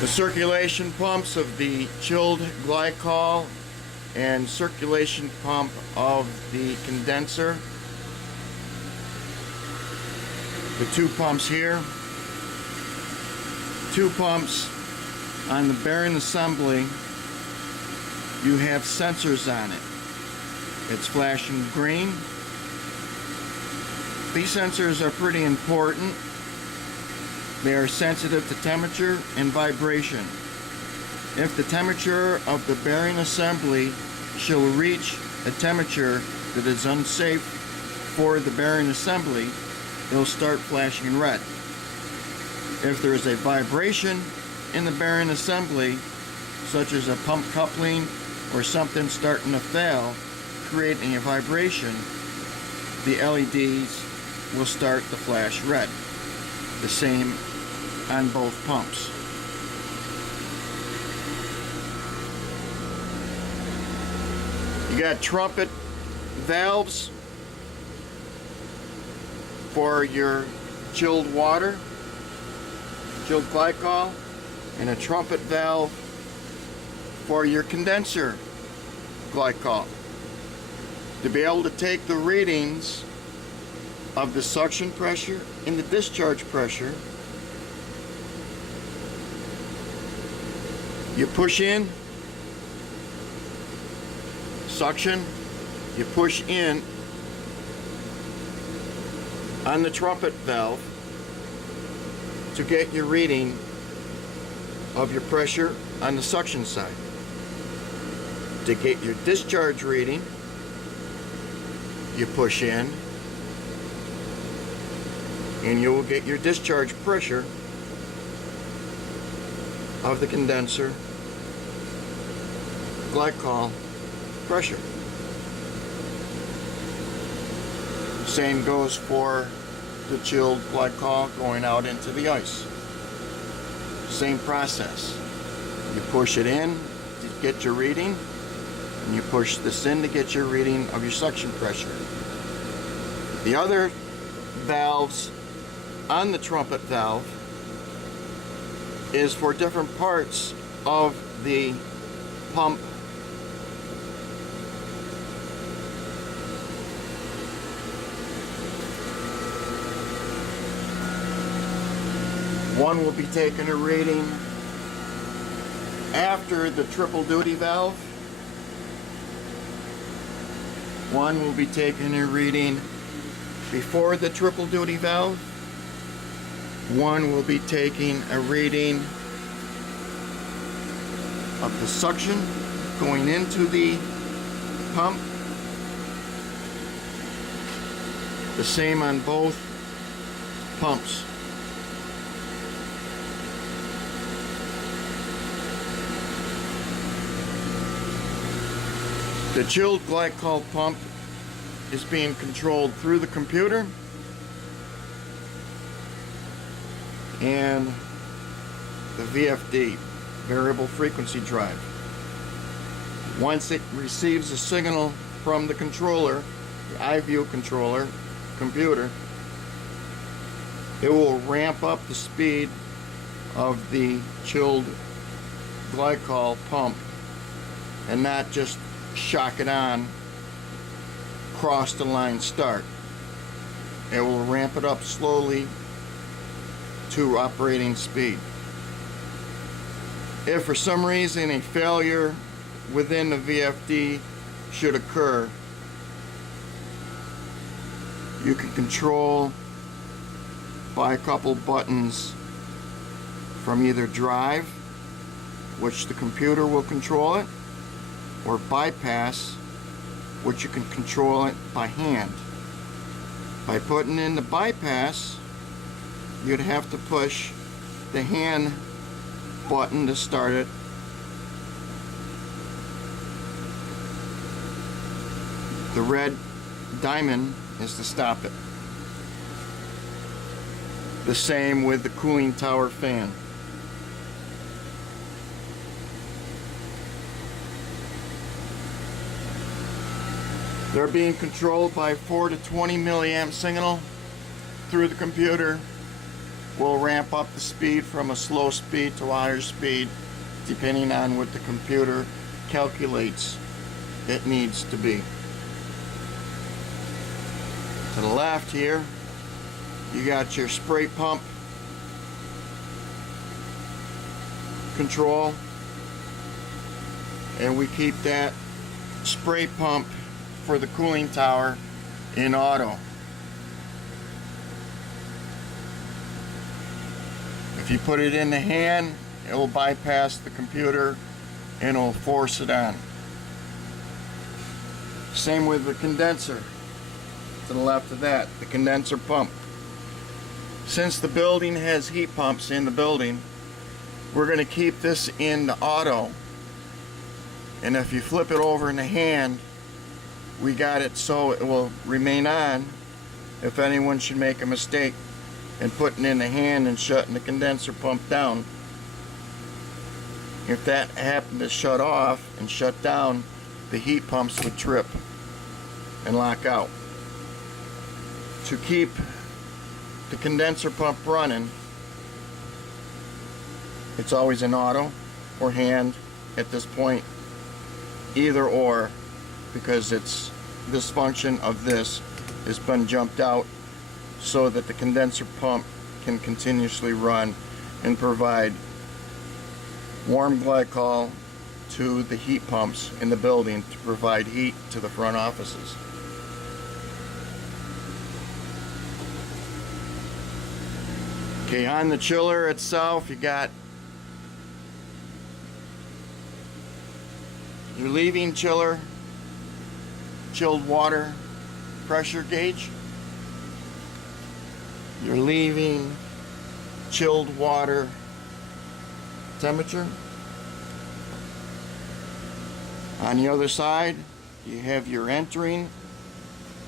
The circulation pumps of the chilled glycol and circulation pump of the condenser. The two pumps here. Two pumps on the bearing assembly. You have sensors on it. It's flashing green. These sensors are pretty important. They are sensitive to temperature and vibration. If the temperature of the bearing assembly shall reach a temperature that is unsafe for the bearing assembly, it'll start flashing red. If there is a vibration in the bearing assembly, such as a pump coupling or something starting to fail, creating a vibration, the LEDs will start to flash red. The same on both pumps. You got trumpet valves for your chilled water, chilled glycol, and a trumpet valve for your condenser glycol. To be able to take the readings of the suction pressure and the discharge pressure, you push in, suction, you push in on the trumpet valve to get your reading of your pressure on the suction side. To get your discharge reading, you push in and you will get your discharge pressure of the condenser glycol pressure. Same goes for the chilled glycol going out into the ice. Same process. You push it in to get your reading, and you push this in to get your reading of your suction pressure. The other valves on the trumpet valve is for different parts of the pump. One will be taking a reading after the triple duty valve. One will be taking a reading before the triple duty valve. One will be taking a reading of the suction going into the pump. The same on both pumps. The chilled glycol pump is being controlled through the computer and the VFD, variable frequency drive. Once it receives a signal from the controller, the iView controller, computer, it will ramp up the speed of the chilled glycol pump and not just shock it on, cross the line start. It will ramp it up slowly to operating speed. If for some reason a failure within the VFD should occur, you can control by a couple buttons from either drive, which the computer will control it, or bypass, which you can control it by hand. By putting in the bypass, you'd have to push the hand button to start it. The red diamond is to stop it. The same with the cooling tower fan. They're being controlled by 4 to 20 milliamp signal through the computer will ramp up the speed from a slow speed to a higher speed, depending on what the computer calculates it needs to be. To the left here, you got your spray pump control, and we keep that spray pump for the cooling tower in auto. If you put it in the hand, it will bypass the computer and it will force it on. Same with the condenser. To the left of that, the condenser pump. Since the building has heat pumps in the building, we're going to keep this in the auto. And if you flip it over in the hand, we got it so it will remain on if anyone should make a mistake in putting in the hand and shutting the condenser pump down. If that happened to shut off and shut down, the heat pumps would trip and lock out. To keep the condenser pump running, it's always in auto or hand at this point, either or, because it's this function of this has been jumped out so that the condenser pump can continuously run and provide warm glycol to the heat pumps in the building to provide heat to the front offices. Okay, on the chiller itself, you got your leaving chiller, chilled water pressure gauge, your leaving chilled water temperature. On the other side, you have your entering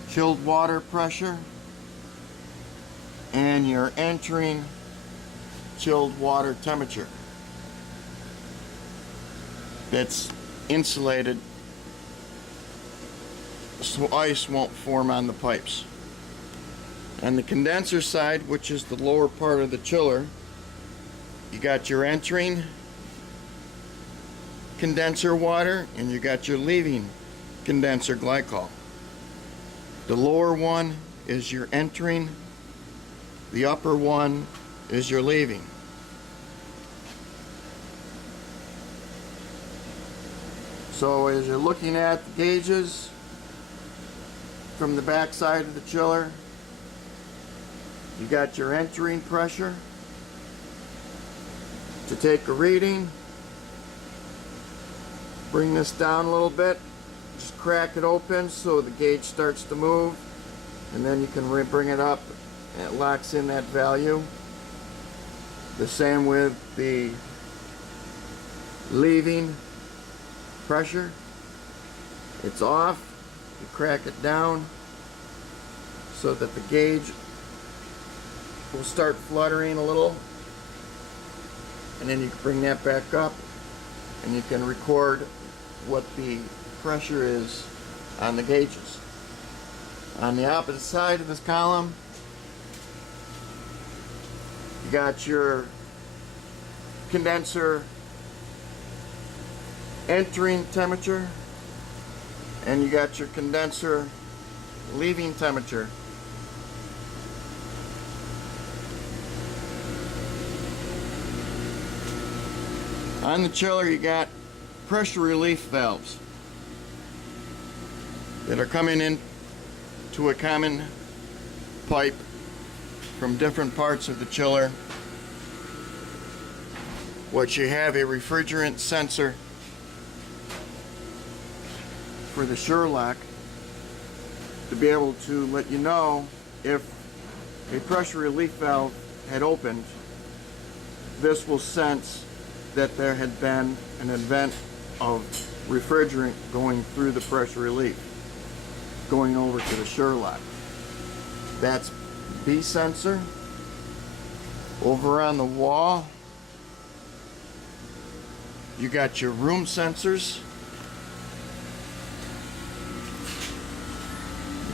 chilled water pressure and your entering chilled water temperature. That's insulated so ice won't form on the pipes. On the condenser side, which is the lower part of the chiller, you got your entering condenser water and you got your leaving condenser glycol. The lower one is your entering, the upper one is your leaving. So as you're looking at the gauges from the back side of the chiller, you got your entering pressure. To take a reading, bring this down a little bit, just crack it open so the gauge starts to move, and then you can bring it up and it locks in that value. The same with the leaving pressure. It's off, you crack it down so that the gauge will start fluttering a little, and then you can bring that back up and you can record what the pressure is on the gauges. On the opposite side of this column, you got your condenser entering temperature and you got your condenser leaving temperature. On the chiller, you got pressure relief valves that are coming in to a common pipe from different parts of the chiller. What you have a refrigerant sensor for the Sherlock to be able to let you know if a pressure relief valve had opened. This will sense that there had been an event of refrigerant going through the pressure relief, going over to the Sherlock. That's B sensor. Over on the wall, you got your room sensors.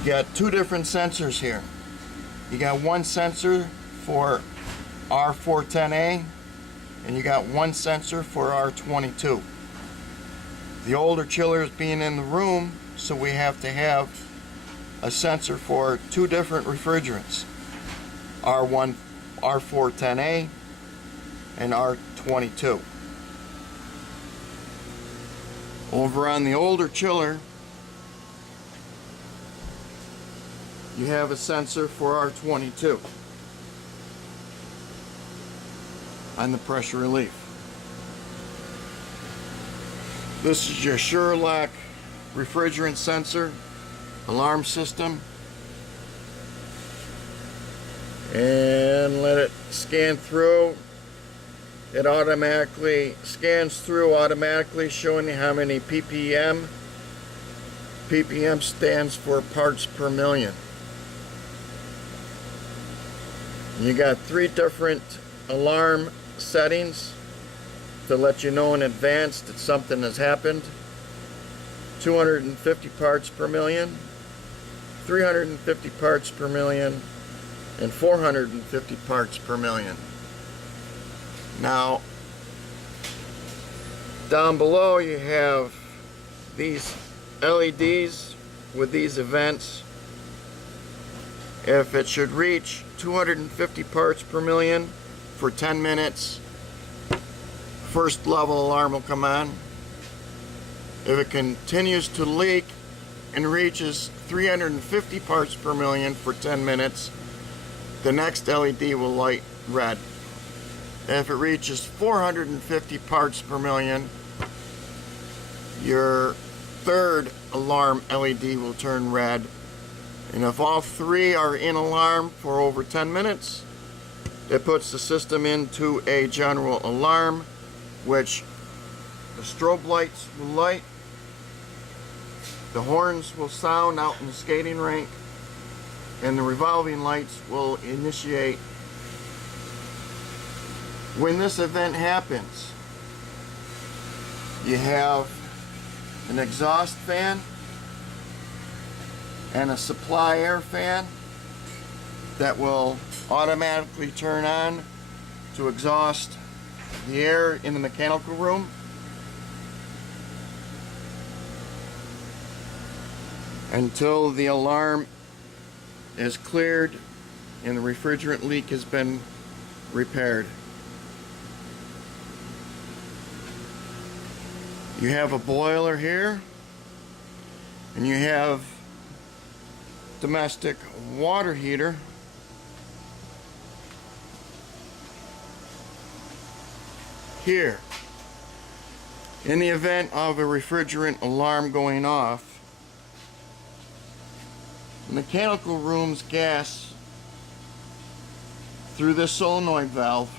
You got two different sensors here. You got one sensor for R410A, and you got one sensor for R22. The older chillers being in the room, so we have to have a sensor for two different refrigerants, R410A and R22. Over on the older chiller, you have a sensor for R22 on the pressure relief. This is your Sherlock refrigerant sensor alarm system, and let it scan through. It automatically scans through, automatically showing you how many ppm. ppm stands for parts per million. You got 3 different alarm settings to let you know in advance that something has happened. 250 parts per million, 350 parts per million, and 450 parts per million. Now, down below you have these LEDs with these events. If it should reach 250 parts per million for 10 minutes, first level alarm will come on. If it continues to leak and reaches 350 parts per million for 10 minutes, the next LED will light red. If it reaches 450 parts per million, your third alarm LED will turn red. And if all 3 are in alarm for over 10 minutes, it puts the system into a general alarm, which the strobe lights will light, the horns will sound out in the skating rink, and the revolving lights will initiate. When this event happens, you have an exhaust fan and a supply air fan that will automatically turn on to exhaust the air in the mechanical room. Until the alarm is cleared and the refrigerant leak has been repaired. You have a boiler here, and you have domestic water heater here. In the event of a refrigerant alarm going off, the mechanical room's gas through this solenoid valve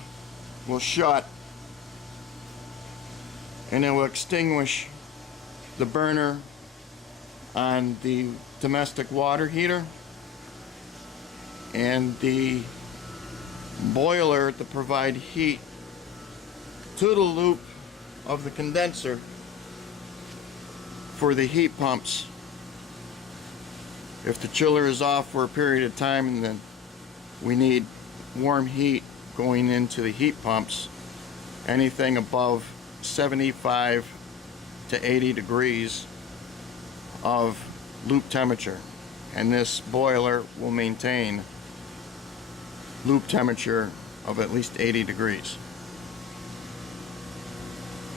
will shut, and it will extinguish the burner on the domestic water heater, and the boiler to provide heat to the loop of the condenser for the heat pumps. If the chiller is off for a period of time, then we need warm heat going into the heat pumps. Anything above 75 to 80 degrees of loop temperature, and this boiler will maintain loop temperature of at least 80 degrees.